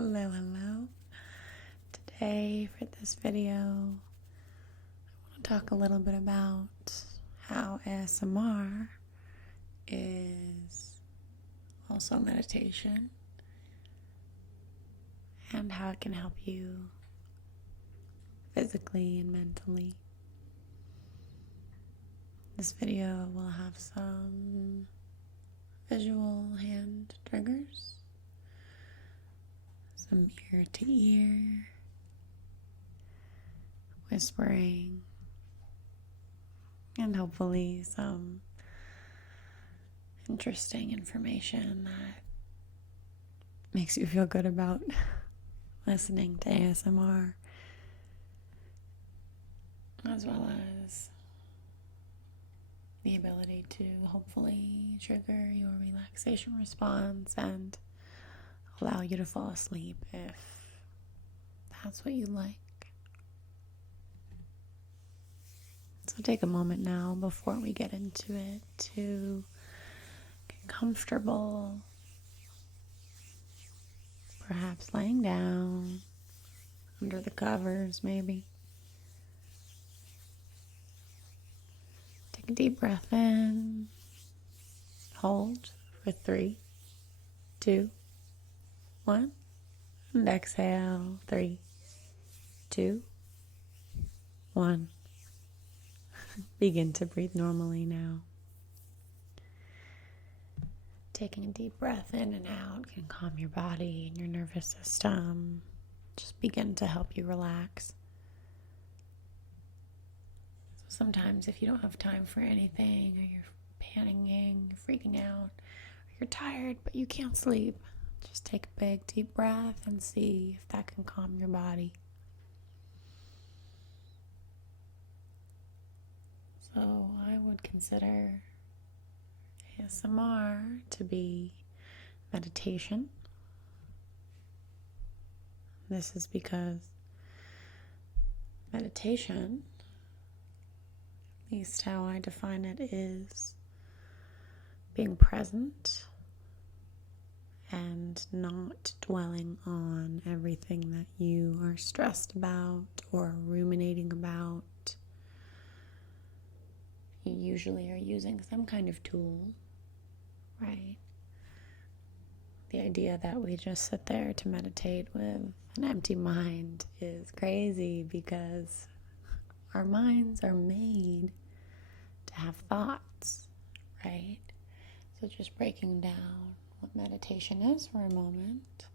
Hello, hello. Today for this video, I want to talk a little bit about how ASMR is also meditation and how it can help you physically and mentally. This video will have some visual hand triggers, some ear to ear whispering, and hopefully some interesting information that makes you feel good about listening to ASMR, as well as the ability to hopefully trigger your relaxation response and allow you to fall asleep if that's what you like. So take a moment now before we get into it to get comfortable, perhaps laying down under the covers maybe. Take a deep breath in, hold for 3, 2, 1, and exhale 3, 2, 1. Begin to breathe normally now. Taking a deep breath in and out can calm your body and your nervous system. Just begin to help you relax. So sometimes if you don't have time for anything, or you're panicking, freaking out, or you're tired but you can't sleep, just take a big deep breath and see if that can calm your body. So I would consider ASMR to be meditation. This is because meditation, at least how I define it, is being present and not dwelling on everything that you are stressed about or ruminating about. You usually are using some kind of tool, right? The idea that we just sit there to meditate with an empty mind is crazy because our minds are made to have thoughts, right? So just breaking down what meditation is for a moment.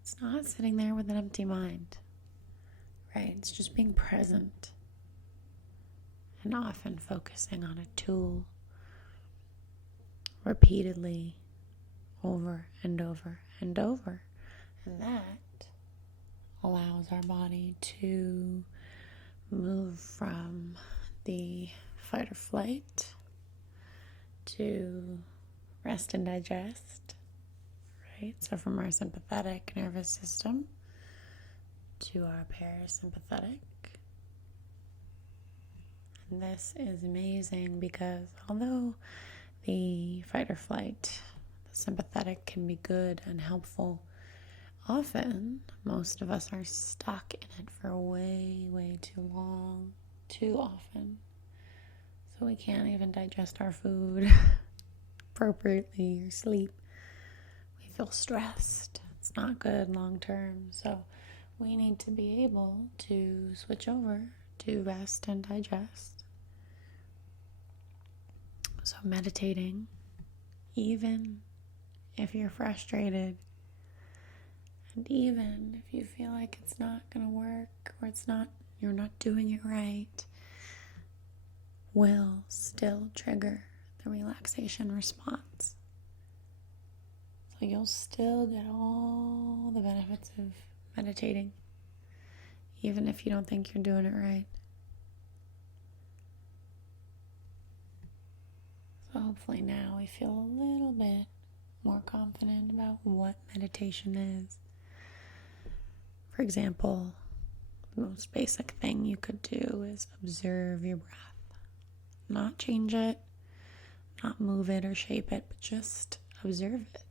It's not sitting there with an empty mind, right? It's just being present and often focusing on a tool repeatedly over and over and over. And that allows our body to move from the fight or flight to rest and digest, right? So from our sympathetic nervous system to our parasympathetic. And this is amazing because although the fight or flight, the sympathetic, can be good and helpful, often most of us are stuck in it for way, way too long, too often. So we can't even digest our food appropriately or sleep. We feel stressed. It's not good long term. So we need to be able to switch over to rest and digest. So meditating, even if you're frustrated, and even if you feel like it's not going to work or you're not doing it right, will still trigger the relaxation response. So you'll still get all the benefits of meditating, even if you don't think you're doing it right. So hopefully now we feel a little bit more confident about what meditation is. For example, the most basic thing you could do is observe your breath. Not change it, not move it or shape it, but just observe it.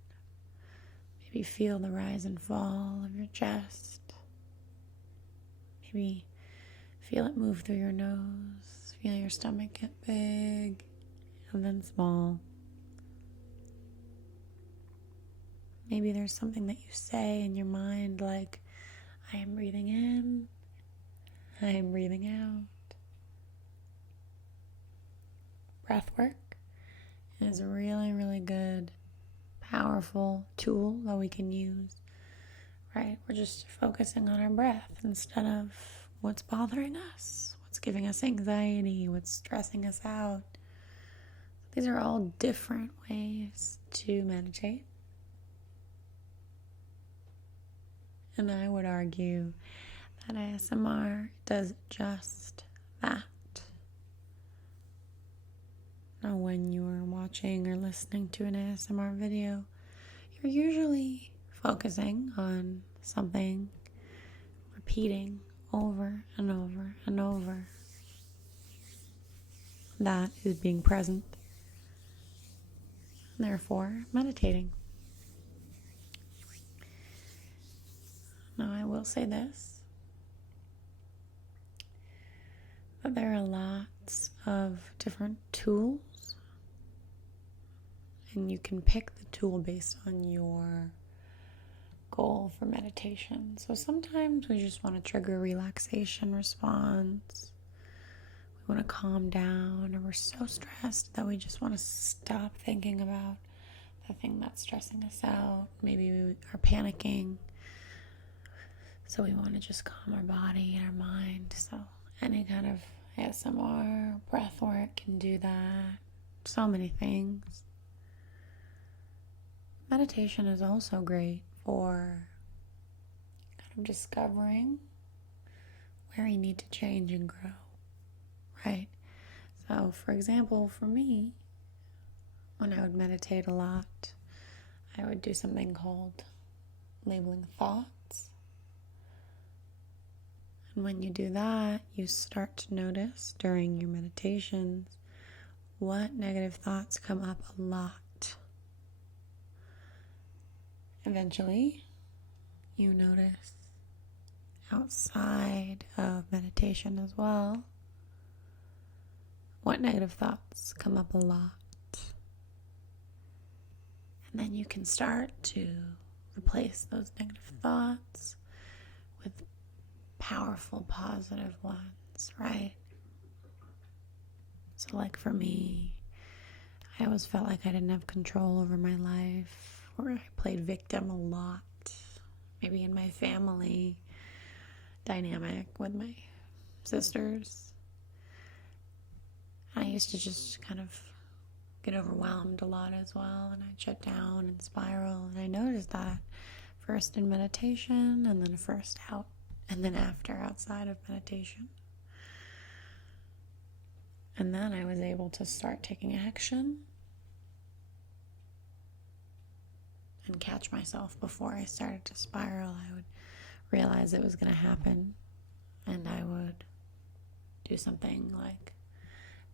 Maybe feel the rise and fall of your chest. Maybe feel it move through your nose. Feel your stomach get big and then small. Maybe there's something that you say in your mind like, I am breathing in, I am breathing out. Breath work is a really, really good, powerful tool that we can use, right? We're just focusing on our breath instead of what's bothering us, what's giving us anxiety, what's stressing us out. These are all different ways to meditate. And I would argue that ASMR does just that. Now, when you're watching or listening to an ASMR video, you're usually focusing on something, repeating over and over and over. That is being present, and therefore meditating. Now, I will say this, that there are lots of different tools, and you can pick the tool based on your goal for meditation. So sometimes we just want to trigger a relaxation response. We want to calm down, or we're so stressed that we just want to stop thinking about the thing that's stressing us out. Maybe we are panicking. So we want to just calm our body and our mind. So any kind of ASMR, breath work can do that. So many things. Meditation is also great for kind of discovering where you need to change and grow, right? So for example, for me, when I would meditate a lot, I would do something called labeling thoughts. And when you do that, you start to notice during your meditations what negative thoughts come up a lot. Eventually, you notice outside of meditation as well what negative thoughts come up a lot. And then you can start to replace those negative thoughts with powerful, positive ones, right? So like for me, I always felt like I didn't have control over my life, or I played victim a lot. Maybe in my family dynamic with my sisters, I used to just kind of get overwhelmed a lot as well, and I'd shut down and spiral. And I noticed that first in meditation, and then first out, and then after outside of meditation. And then I was able to start taking action and catch myself before I started to spiral. I would realize it was going to happen, and I would do something like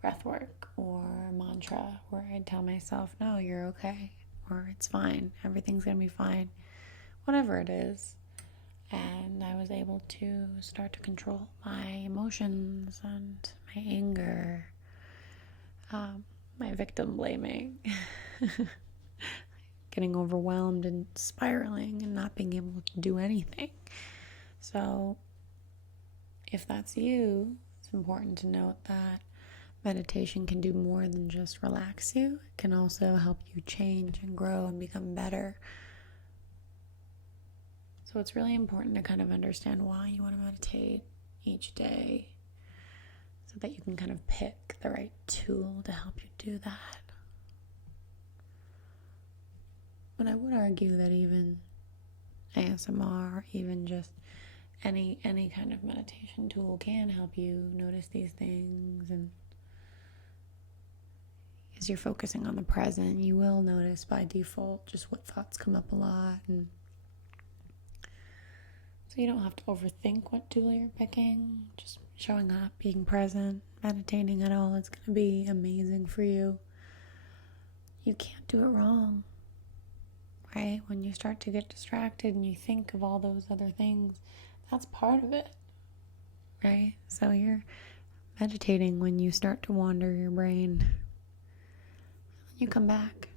breath work or a mantra where I'd tell myself, no, you're okay, or it's fine, everything's going to be fine, whatever it is. And I was able to start to control my emotions and my anger, my victim blaming, getting overwhelmed and spiraling and not being able to do anything. So if that's you, it's important to note that meditation can do more than just relax you. It can also help you change and grow and become better. So it's really important to kind of understand why you want to meditate each day, so that you can kind of pick the right tool to help you do that. But I would argue that even ASMR, even just any kind of meditation tool can help you notice these things. And as you're focusing on the present, you will notice by default just what thoughts come up a lot. And so you don't have to overthink what tool you're picking. Just showing up, being present, meditating at all, it's going to be amazing for you. You can't do it wrong, right? When you start to get distracted and you think of all those other things, that's part of it, right? So you're meditating when you start to wander your brain. You come back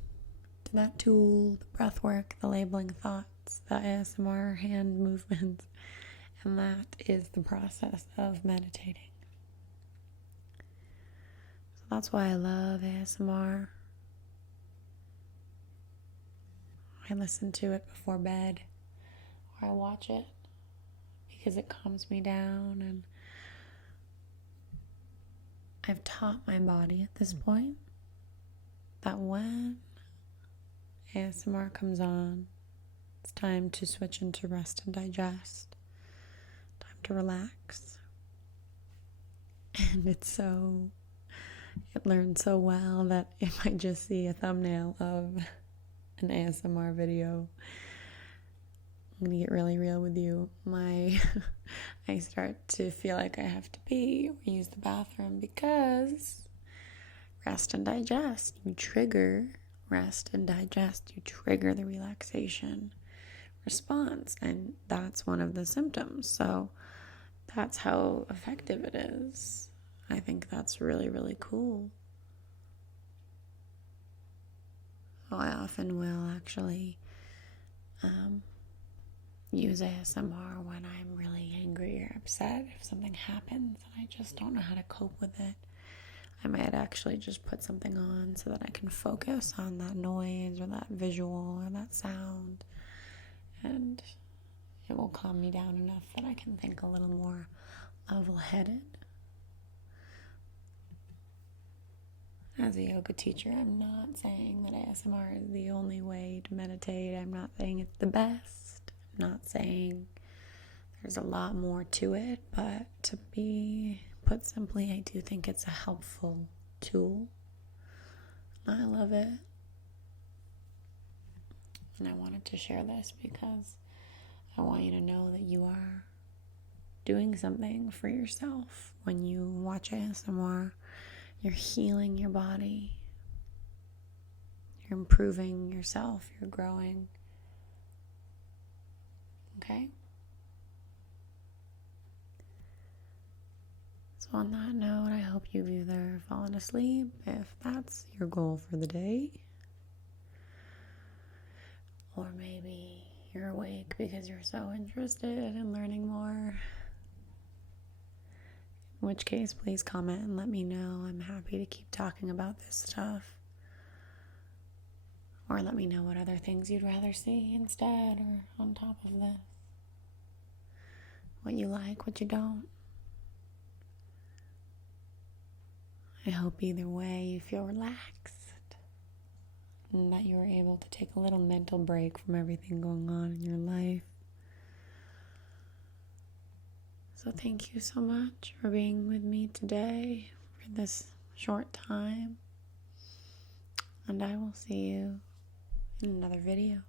to that tool, the breath work, the labeling thoughts, the ASMR hand movements, and that is the process of meditating. So that's why I love ASMR. I listen to it before bed, or I watch it because it calms me down, and I've taught my body at this point that when ASMR comes on, it's time to switch into rest and digest, time to relax. And it learned so well that if I just see a thumbnail of an ASMR video, I'm gonna get really real with you. I start to feel like I have to pee or use the bathroom, because rest and digest, you trigger rest and digest, you trigger the relaxation response, and that's one of the symptoms. So that's how effective it is. I think that's really, really cool. So I often will actually use ASMR when I'm really angry or upset. If something happens and I just don't know how to cope with it, I might actually just put something on so that I can focus on that noise or that visual or that sound, and it will calm me down enough that I can think a little more level-headed. As a yoga teacher, I'm not saying that ASMR is the only way to meditate. I'm not saying it's the best. I'm not saying there's a lot more to it, but to be put simply, I do think it's a helpful tool. I love it. And I wanted to share this because I want you to know that you are doing something for yourself. When you watch ASMR, you're healing your body. You're improving yourself. You're growing. Okay? So on that note, I hope you've either fallen asleep, if that's your goal for the day, or maybe you're awake because you're so interested in learning more. In which case, please comment and let me know. I'm happy to keep talking about this stuff. Or let me know what other things you'd rather see instead or on top of this. What you like, what you don't. I hope either way you feel relaxed and that you were able to take a little mental break from everything going on in your life. So thank you so much for being with me today for this short time. And I will see you in another video.